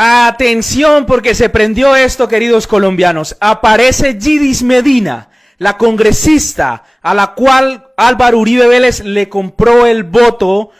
Atención, porque se prendió esto, queridos colombianos. Aparece Yidis Medina, la congresista a la cual Álvaro Uribe Vélez le compró el voto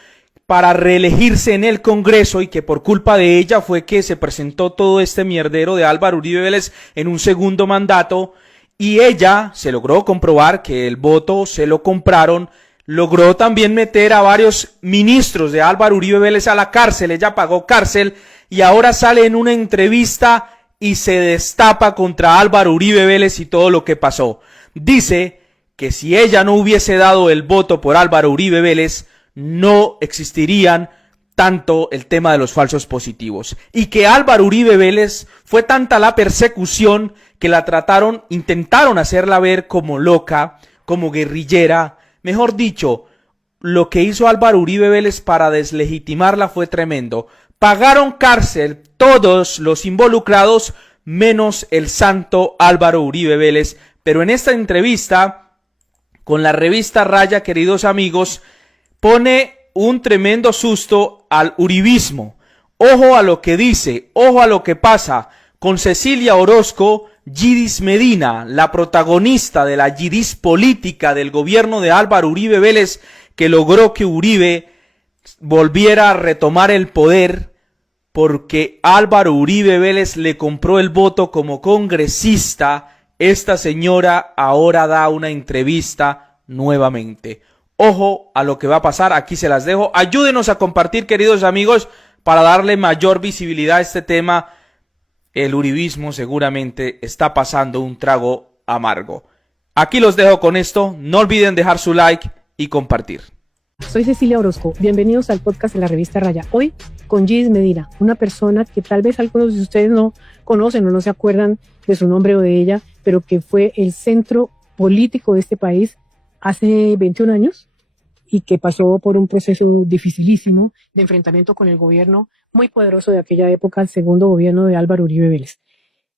para reelegirse en el Congreso, y que por culpa de ella fue que se presentó todo este mierdero de Álvaro Uribe Vélez en un segundo mandato, y ella se logró comprobar que el voto se lo compraron. Logró también meter a varios ministros de Álvaro Uribe Vélez a la cárcel. Ella pagó cárcel y ahora sale en una entrevista y se destapa contra Álvaro Uribe Vélez y todo lo que pasó. Dice que si ella no hubiese dado el voto por Álvaro Uribe Vélez, no existirían tanto el tema de los falsos positivos. Y que Álvaro Uribe Vélez fue tanta la persecución que la intentaron hacerla ver como loca, como guerrillera. Mejor dicho, lo que hizo Álvaro Uribe Vélez para deslegitimarla fue tremendo. Pagaron cárcel todos los involucrados, menos el santo Álvaro Uribe Vélez. Pero en esta entrevista con la revista Raya, queridos amigos, pone un tremendo susto al uribismo. Ojo a lo que dice, ojo a lo que pasa con Cecilia Orozco, Yidis Medina, la protagonista de la Yidis política del gobierno de Álvaro Uribe Vélez, que logró que Uribe volviera a retomar el poder, porque Álvaro Uribe Vélez le compró el voto como congresista. Esta señora ahora da una entrevista nuevamente. Ojo a lo que va a pasar, aquí se las dejo. Ayúdenos a compartir, queridos amigos, para darle mayor visibilidad a este tema. El uribismo seguramente está pasando un trago amargo. Aquí los dejo con esto. No olviden dejar su like y compartir. Soy Cecilia Orozco. Bienvenidos al podcast de la revista Raya. Hoy con Yidis Medina, una persona que tal vez algunos de ustedes no conocen o no se acuerdan de su nombre o de ella, pero que fue el centro político de este país hace 21 años y que pasó por un proceso dificilísimo de enfrentamiento con el gobierno muy poderoso de aquella época, el segundo gobierno de Álvaro Uribe Vélez.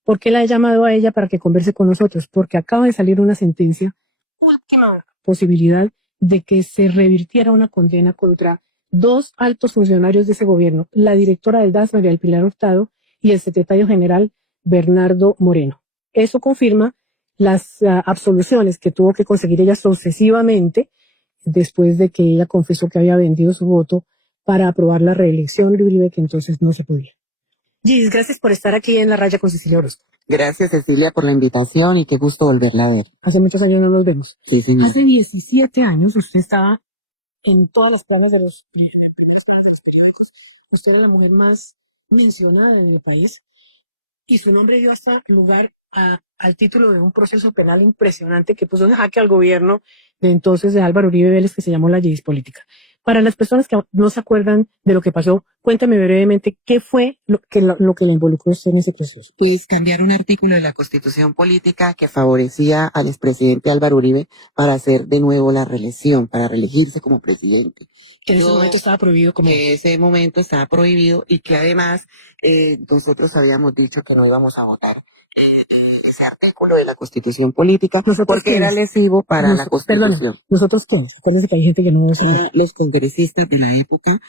¿Por qué la he llamado a ella para que converse con nosotros? Porque acaba de salir una sentencia, última posibilidad de que se revirtiera una condena contra dos altos funcionarios de ese gobierno, la directora del DAS, María del Pilar Hurtado, y el secretario general, Bernardo Moreno. Eso confirma las absoluciones que tuvo que conseguir ella sucesivamente después de que ella confesó que había vendido su voto para aprobar la reelección de Uribe, que entonces no se podía. Gis, gracias por estar aquí en La Raya con Cecilia Orozco. Gracias, Cecilia, por la invitación y qué gusto volverla a ver. Hace muchos años no nos vemos. Sí, señor. Hace 17 años usted estaba en todas las planas de los periódicos. Usted era la mujer más mencionada en el país y su nombre dio hasta lugar al título de un proceso penal impresionante que puso en jaque al gobierno de entonces de Álvaro Uribe Vélez, que se llamó la Yidis política. Para las personas que no se acuerdan de lo que pasó, cuéntame brevemente qué fue lo que le involucró usted en ese proceso. Pues cambiar un artículo de la Constitución Política que favorecía al expresidente Álvaro Uribe para hacer de nuevo la reelección, para reelegirse como presidente. Que en ese momento estaba prohibido como... Que ese momento estaba prohibido y que además nosotros habíamos dicho que no íbamos a votar ese artículo de la Constitución Política porque era lesivo para la Constitución. Perdón, ¿nosotros quiénes? Acuérdense que hay gente que no sabe. Los congresistas de la época,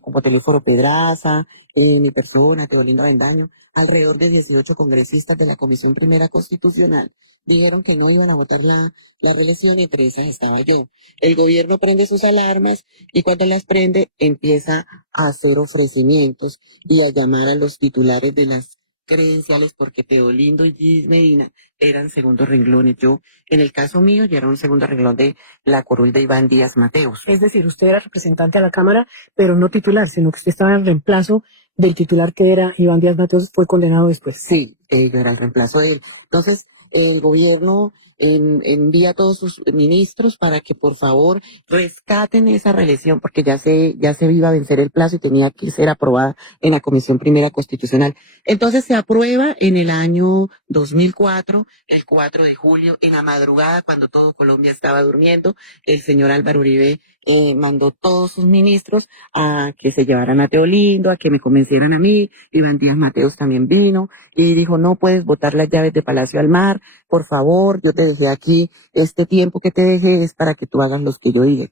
como Telésforo Pedraza, mi persona, Teolinda Bendaño, alrededor de 18 congresistas de la Comisión Primera Constitucional dijeron que no iban a votar la reelección y entre esas estaba yo. El gobierno prende sus alarmas y cuando las prende empieza a hacer ofrecimientos y a llamar a los titulares de las credenciales porque Teolindo y Yidis Medina eran segundos renglones. Yo, en el caso mío, ya era un segundo renglón de la curul de Iván Díaz Mateos. Es decir, usted era representante a la Cámara, pero no titular, sino que usted estaba en reemplazo del titular que era Iván Díaz Mateos, fue condenado después. Sí, yo era el reemplazo de él. Entonces, el gobierno envía a todos sus ministros para que por favor rescaten esa reelección porque ya se iba a vencer el plazo y tenía que ser aprobada en la Comisión Primera Constitucional. Entonces se aprueba en el año 2004, el 4 de julio, en la madrugada cuando todo Colombia estaba durmiendo, el señor Álvaro Uribe mandó todos sus ministros a que se llevaran a Teolindo, a que me convencieran a mí. Iván Díaz Mateos también vino y dijo, no puedes botar las llaves de Palacio al Mar, por favor, yo te dejé aquí, este tiempo que te dejé es para que tú hagas lo que yo dije,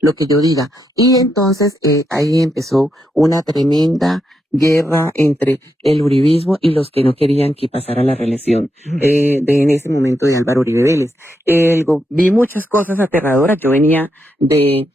lo que yo diga. Y entonces ahí empezó una tremenda guerra entre el uribismo y los que no querían que pasara la reelección en ese momento de Álvaro Uribe Vélez. Vi muchas cosas aterradoras. Yo venía de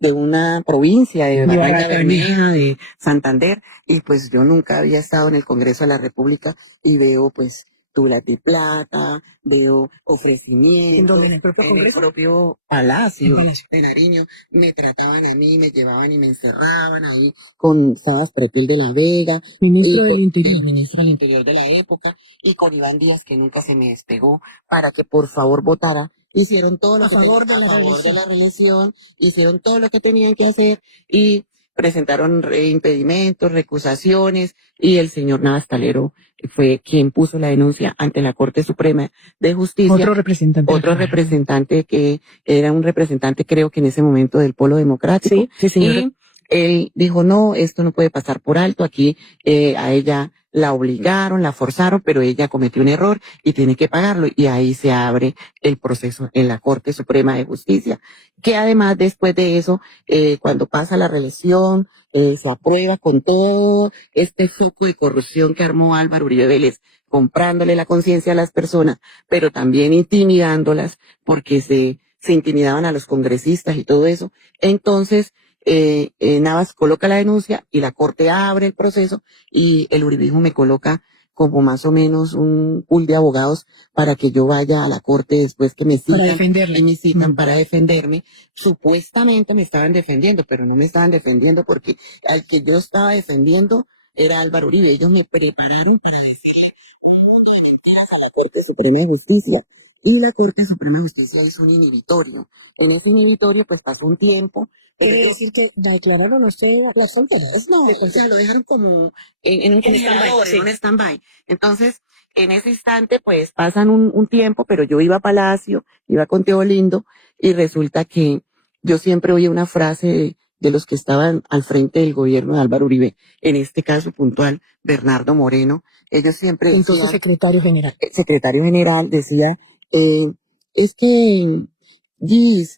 una provincia de Barranca Bermeja, de Santander, y pues yo nunca había estado en el Congreso de la República y veo pues tulas de plata, veo ofrecimientos ¿En el propio en el Congreso? propio Palacio En Palacio. de Nariño. Me trataban a mí, me llevaban y me encerraban ahí con Sabas Pretel de la Vega, Ministro del el Interior. ministro del Interior de la época, y con Iván Díaz, que nunca se me despegó, para que por favor votara. Hicieron todo lo A que favor de a la favor de reelección. la reelección, hicieron todo lo que tenían que hacer y presentaron impedimentos, recusaciones, y el señor Navastalero fue quien puso la denuncia ante la Corte Suprema de Justicia. Otro representante. Otro representante que era un representante, creo que en ese momento, del Polo Democrático. Sí, sí, señora. Y él dijo, no, esto no puede pasar por alto. Aquí a ella la obligaron, la forzaron, pero ella cometió un error y tiene que pagarlo. Y ahí se abre el proceso en la Corte Suprema de Justicia, que además después de eso, cuando pasa la reelección, se aprueba con todo este foco de corrupción que armó Álvaro Uribe Vélez, comprándole la conciencia a las personas, pero también intimidándolas, porque se intimidaban a los congresistas y todo eso. Entonces, Navas coloca la denuncia y la Corte abre el proceso y el uribismo me coloca como más o menos un pool de abogados para que yo vaya a la Corte después que me citan y me citan para defenderme. Supuestamente me estaban defendiendo, pero no me estaban defendiendo porque al que yo estaba defendiendo era Álvaro Uribe. Ellos me prepararon para decir a la Corte Suprema de Justicia. Y la Corte Suprema de Justicia es un inhibitorio. En ese inhibitorio pues pasó un tiempo. Pero Quiere decir que la declararon a usted las fronteras. no, o sea, lo dejaron como en un congelador, stand-by, en un stand-by. Entonces, en ese instante, pues pasan un tiempo, pero yo iba a Palacio, iba con Teolindo, y resulta que yo siempre oía una frase de los que estaban al frente del gobierno de Álvaro Uribe, en este caso puntual, Bernardo Moreno. Ellos siempre Entonces, decían, secretario general. el secretario general decía, es que, Gis,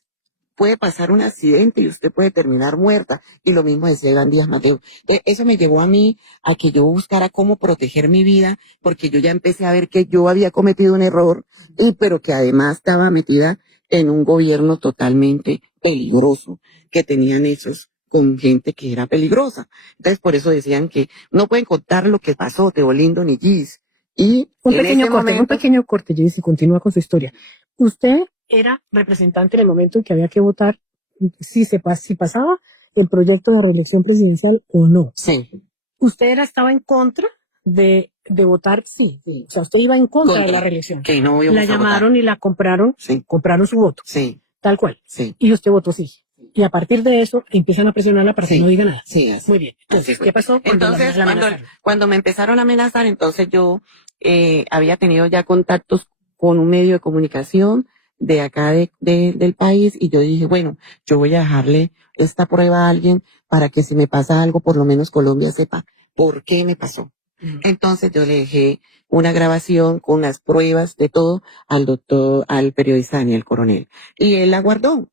puede pasar un accidente y usted puede terminar muerta. Y lo mismo decía Iván Díaz Mateo. Eso me llevó a mí a que yo buscara cómo proteger mi vida, porque yo ya empecé a ver que yo había cometido un error, pero que además estaba metida en un gobierno totalmente peligroso, que tenían esos con gente que era peligrosa. Entonces por eso decían que no pueden contar lo que pasó, Teolindo ni Gis. Y Un en pequeño ese corte, momento, Judith, y continúa con su historia. Usted era representante en el momento en que había que votar si pasaba el proyecto de reelección presidencial o no. sí, Usted estaba en contra de votar sí. O sea, usted iba en contra de Contra. la reelección. que no íbamos La a votar. llamaron y la compraron, Sí, compraron su voto, sí, tal cual. sí, Y usted votó sí. Y a partir de eso empiezan a presionarla para que Sí. no diga nada. sí, así. Muy bien. Así Entonces, fue. ¿qué pasó? Entonces, la cuando, amenazaron? cuando me empezaron a amenazar, entonces yo había tenido ya contactos con un medio de comunicación de acá del país, y yo dije, bueno, yo voy a dejarle esta prueba a alguien para que si me pasa algo, por lo menos Colombia sepa por qué me pasó. Entonces yo le dejé una grabación con las pruebas de todo al periodista Daniel Coronel. Y él la guardó.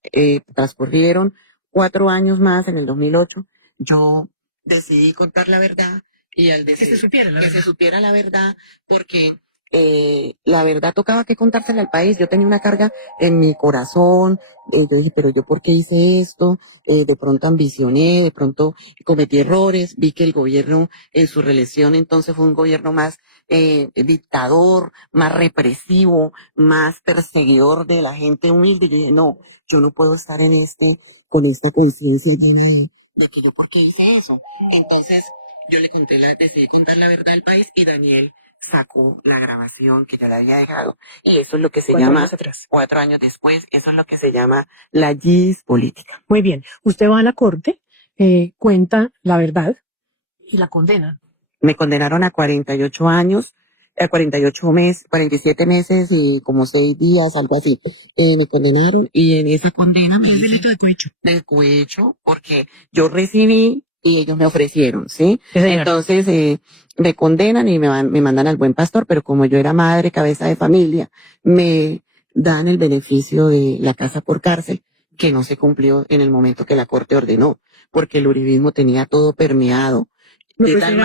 Transcurrieron 4 años más, en el 2008. Yo decidí contar la verdad, y al decidir que se supiera la verdad, porque la verdad tocaba que contársela al país. Yo tenía una carga en mi corazón. Yo dije, pero yo ¿por qué hice esto? De pronto ambicioné, de pronto cometí errores. Vi que el gobierno en su reelección entonces fue un gobierno más dictador, más represivo, más perseguidor de la gente humilde. Yo dije, no, yo no puedo estar con esta conciencia llena de que yo por qué hice eso. Entonces yo decidí contar la verdad al país, y Daniel sacó la grabación que yo le había dejado. Y eso es lo que se 4 llama, años atrás. 4 años después, eso es lo que se llama la GIS política. Muy bien. Usted va a la corte, cuenta la verdad y la condena. Me condenaron a 48 años, a 47 meses y como 6 días, algo así. Me condenaron, y en esa condena me ¿Qué dicen delito de cohecho? del cohecho, porque yo recibí y ellos me ofrecieron, ¿sí? Sí, señor. Entonces, me condenan y me mandan al buen pastor, pero como yo era madre, cabeza de familia, me dan el beneficio de la casa por cárcel, que no se cumplió en el momento que la corte ordenó, porque el uribismo tenía todo permeado. No, De pues tal era-